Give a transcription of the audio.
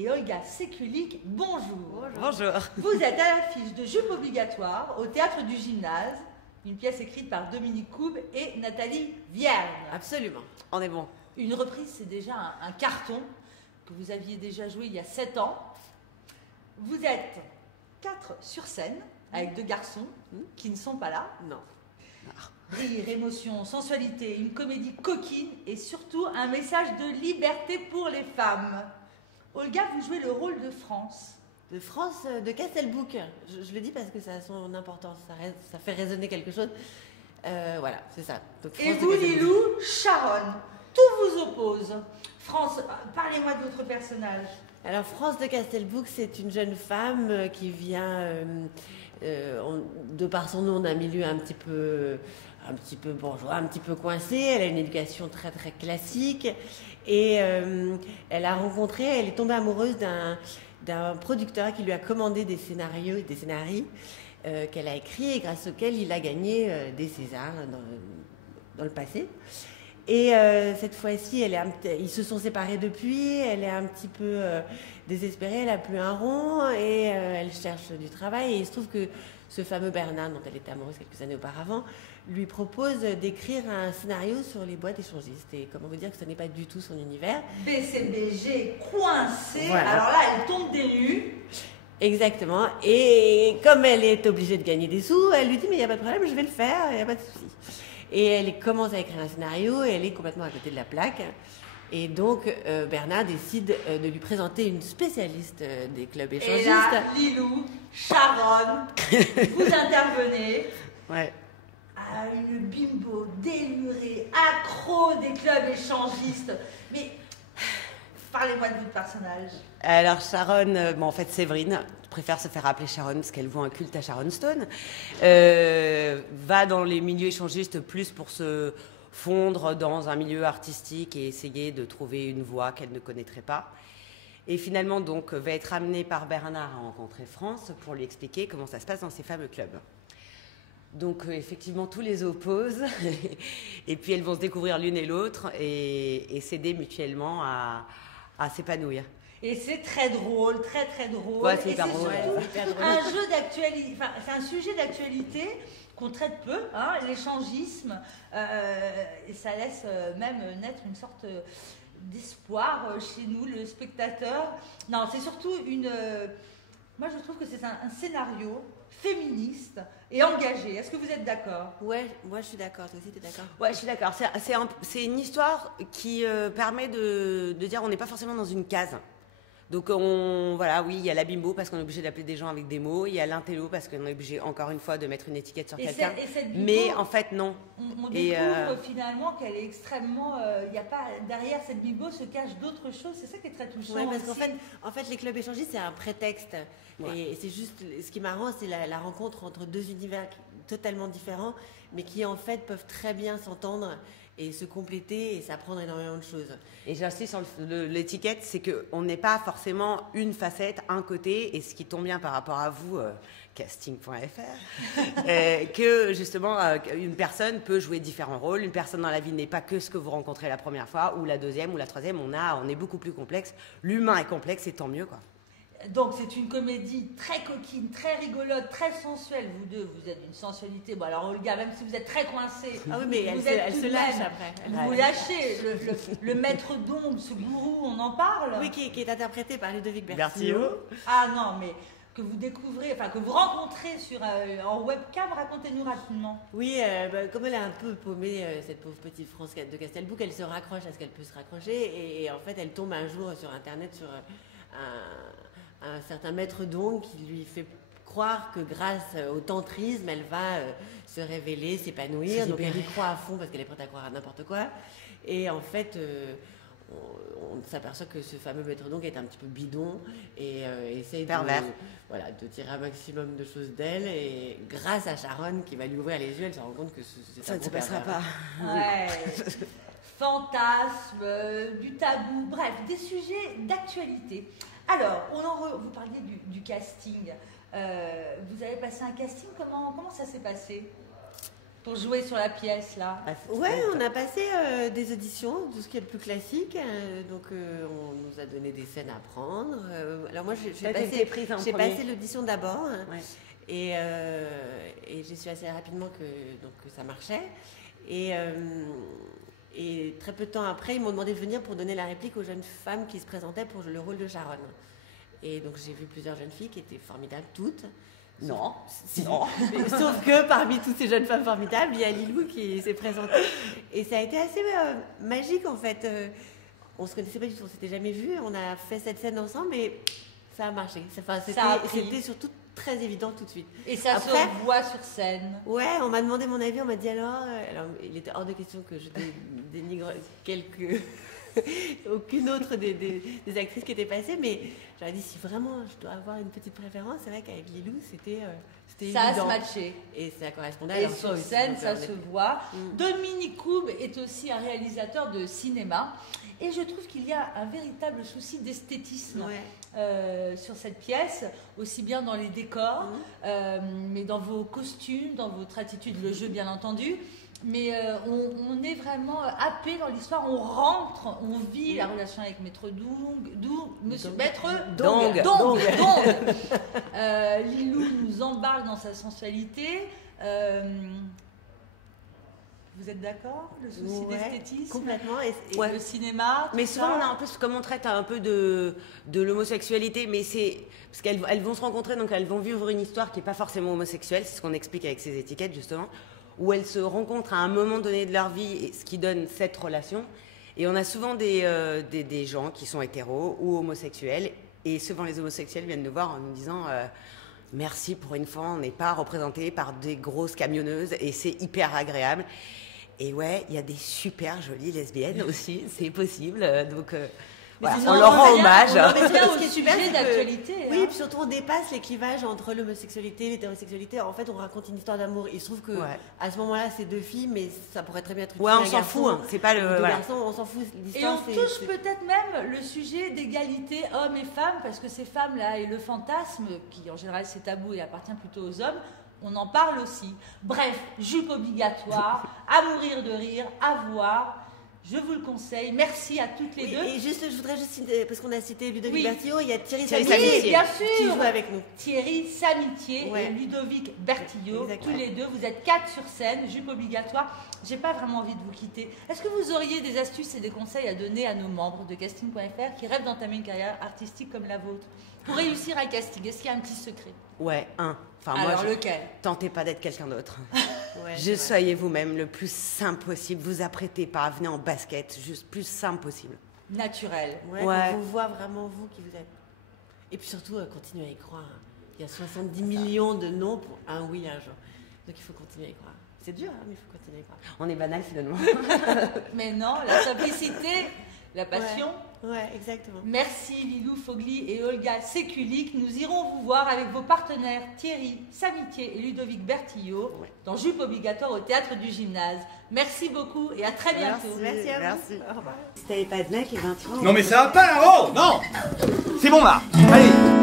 et Olga Sekulik. Bonjour. Bonjour. Vous êtes à l'affiche de Jupe obligatoire au Théâtre du Gymnase, une pièce écrite par Dominique Coube et Nathalie Vierne. Absolument, on est bon. Une reprise, c'est déjà un carton que vous aviez déjà joué il y a 7 ans. Vous êtes 4 sur scène avec 2 garçons qui ne sont pas là. Non. Rire, émotion, sensualité, une comédie coquine et surtout un message de liberté pour les femmes. Olga, vous jouez le rôle de France. De France, de Castelbouc. Je le dis parce que ça a son importance, ça fait résonner quelque chose. Voilà, c'est ça. Donc, et vous, Lilou, Sharon. Tout vous oppose. France, parlez-moi de votre personnage. Alors, France de Castelbouc, c'est une jeune femme qui vient, de par son nom, d'un milieu un petit peu bourgeois, un petit peu coincé. Elle a une éducation très très classique et elle est tombée amoureuse d'un producteur qui lui a commandé des scénarios, des scénarii qu'elle a écrits et grâce auxquels il a gagné des Césars dans le passé. Et cette fois-ci, ils se sont séparés depuis, elle est un petit peu désespérée, elle n'a plus un rond et elle cherche du travail. Et il se trouve que ce fameux Bernard, dont elle était amoureuse quelques années auparavant, lui propose d'écrire un scénario sur les boîtes échangistes. Et comment vous dire que ce n'est pas du tout son univers. BCBG coincée, voilà. Alors là, elle tombe des nues. Exactement. Et comme elle est obligée de gagner des sous, elle lui dit « mais il n'y a pas de problème, je vais le faire, il n'y a pas de souci ». Et elle commence à écrire un scénario et elle est complètement à côté de la plaque. Et donc, Bernard décide de lui présenter une spécialiste des clubs échangistes. Et là, Lilou, Sharon, vous intervenez. Ouais. À une bimbo délurée, accro des clubs échangistes. Mais parlez-moi de votre personnage. Alors Sharon, en fait Séverine, préfère se faire appeler Sharon parce qu'elle voit un culte à Sharon Stone, va dans les milieux échangistes plus pour se fondre dans un milieu artistique et essayer de trouver une voie qu'elle ne connaîtrait pas. Et finalement donc va être amenée par Bernard à rencontrer France pour lui expliquer comment ça se passe dans ces fameux clubs. Donc effectivement tous les opposent et puis elles vont se découvrir l'une et l'autre et s'aider mutuellement à s'épanouir. Et c'est très drôle, très très drôle. Ouais, c'est et hyper c'est drôle. surtout un jeu d'actualité, enfin c'est un sujet d'actualité qu'on traite peu, hein, l'échangisme, et ça laisse même naître une sorte d'espoir chez nous, le spectateur. Non, c'est surtout moi je trouve que c'est un scénario féministe et engagé. Est-ce que vous êtes d'accord? Ouais, moi je suis d'accord. Toi aussi, tu es d'accord? Ouais, je suis d'accord. C'est une histoire qui permet de dire on n'est pas forcément dans une case. Donc voilà, oui, il y a la bimbo parce qu'on est obligé d'appeler des gens avec des mots, il y a l'intello parce qu'on est obligé encore une fois de mettre une étiquette sur quelqu'un. Mais en fait non. On découvre finalement qu'elle est extrêmement. Il y a pas derrière cette bimbo se cachent d'autres choses. C'est ça qui est très touchant. Ouais, parce qu'en fait, les clubs échangistes c'est un prétexte. Ouais. Et c'est juste ce qui est marrant, c'est la rencontre entre 2 univers totalement différents, mais qui en fait peuvent très bien s'entendre et se compléter et s'apprendre énormément de choses. Et j'insiste sur l'étiquette, c'est qu'on n'est pas forcément une facette, un côté, et ce qui tombe bien par rapport à vous, casting.fr, que justement une personne peut jouer différents rôles. Une personne dans la vie n'est pas que ce que vous rencontrez la première fois, ou la deuxième, ou la troisième. On est beaucoup plus complexe. L'humain est complexe, et tant mieux, quoi. Donc c'est une comédie très coquine, très rigolote, très sensuelle. Vous deux, vous êtes d'une sensualité. Bon alors Olga, même si vous êtes très coincée, ah oui, mais elle se lâche après. Vous lâchez. Le maître d'ombre, ce gourou, on en parle. Oui, qui est interprété par Ludovic Bertillot. Ah non, mais que vous découvrez, enfin que vous rencontrez en webcam, racontez-nous rapidement. Oui, comme elle est un peu paumée, cette pauvre petite France de Castelbouc, elle se raccroche à ce qu'elle peut se raccrocher et en fait elle tombe un jour sur internet sur un certain maître d'ombre qui lui fait croire que grâce au tantrisme, elle va se révéler, s'épanouir. Donc elle y croit à fond parce qu'elle est prête à croire à n'importe quoi. Et en fait, on s'aperçoit que ce fameux maître d'ombre est un petit peu bidon et essaye de tirer un maximum de choses d'elle. Et grâce à Sharon qui va lui ouvrir les yeux, elle se rend compte que ça ne se passera pas. Ouais. Fantasme, du tabou, bref, des sujets d'actualité. Alors, vous parliez du casting. Vous avez passé un casting, comment ça s'est passé? pour jouer sur la pièce là? Ouais, on a passé des auditions, tout ce qui est le plus classique. Donc, on nous a donné des scènes à prendre. Alors moi, j'ai passé l'audition d'abord. Ouais. Et j'ai su assez rapidement que ça marchait. Et très peu de temps après, ils m'ont demandé de venir pour donner la réplique aux jeunes femmes qui se présentaient pour le rôle de Sharon. Et donc j'ai vu plusieurs jeunes filles qui étaient formidables, toutes. Non. Sauf que parmi toutes ces jeunes femmes formidables, il y a Lilou qui s'est présentée. Et ça a été assez magique en fait. On se connaissait pas du tout, on s'était jamais vus. On a fait cette scène ensemble et ça a marché. C'était surtout très évident tout de suite. Et ça après, se voit sur scène. Ouais, on m'a demandé mon avis, on m'a dit alors il était hors de question que je dénigre aucune autre des actrices qui étaient passées, mais j'aurais dit si vraiment je dois avoir une petite préférence, c'est vrai qu'avec Lilou c'était ça évident. a se matché. Et ça correspondait à Et sur scène, ça se voit. Mm. Dominique Coub est aussi un réalisateur de cinéma. Et je trouve qu'il y a un véritable souci d'esthétisme sur cette pièce, aussi bien dans les décors, mais dans vos costumes, dans votre attitude, le jeu bien entendu. Mais on est vraiment happé dans l'histoire, on rentre, on vit la relation avec Maître Dong. Lilou nous embarque dans sa sensualité. Vous êtes d'accord? Le souci d'esthétisme? Complètement. Et le cinéma? Mais souvent, on a un peu, comme on traite un peu de l'homosexualité, mais c'est parce qu'elles vont se rencontrer, donc elles vont vivre une histoire qui n'est pas forcément homosexuelle, c'est ce qu'on explique avec ces étiquettes, justement, où elles se rencontrent à un moment donné de leur vie, et ce qui donne cette relation. Et on a souvent des gens qui sont hétéros ou homosexuels, et souvent les homosexuels viennent nous voir en nous disant merci, pour une fois, on n'est pas représenté par des grosses camionneuses, et c'est hyper agréable. Et ouais, il y a des super jolies lesbiennes aussi, c'est possible. Donc, voilà, on leur rend hommage. C'est un sujet d'actualité. Oui, puis surtout, on dépasse les clivages entre l'homosexualité et l'hétérosexualité. En fait, on raconte une histoire d'amour. Il se trouve que à ce moment-là, c'est deux filles, mais ça pourrait très bien être une fille, on s'en fout. Hein. C'est pas le. Deux garçons, on s'en fout. Et on touche peut-être même le sujet d'égalité hommes et femmes, parce que ces femmes-là et le fantasme, qui en général c'est tabou et appartient plutôt aux hommes, on en parle aussi. Bref, jupe obligatoire, à mourir de rire, à voir. Je vous le conseille. Merci à toutes les deux. Et juste, je voudrais juste citer, parce qu'on a cité Ludovic Bertillot, il y a Thierry Samitier, bien sûr, qui joue avec nous. Thierry Samitier et Ludovic Bertillot, tous les deux. Vous êtes 4 sur scène, jupe obligatoire. J'ai pas vraiment envie de vous quitter. Est-ce que vous auriez des astuces et des conseils à donner à nos membres de casting.fr qui rêvent d'entamer une carrière artistique comme la vôtre? Pour réussir un casting, est-ce qu'il y a un petit secret? Ouais, alors lequel? Tentez pas d'être quelqu'un d'autre. Juste soyez vous-même le plus simple possible. Vous apprêtez pas, venez en basket, juste plus simple possible. Naturel. On vous voit vraiment vous qui vous êtes. Et puis surtout, continuez à y croire. Il y a 70 millions de non pour un oui un jour. Donc il faut continuer à y croire. C'est dur, mais il faut continuer à y croire. On est banal finalement. Mais non, la simplicité, la passion. Ouais, exactement. Merci Lilou Fogli et Olga Sekulik. Nous irons vous voir avec vos partenaires Thierry Samitier et Ludovic Bertillot dans Jupe obligatoire au Théâtre du Gymnase. Merci beaucoup et à très bientôt. Merci à vous. Au revoir. Si t'avais pas de mec, et ben tu vois. Non mais ça va pas là-haut. Non. C'est bon là. Allez.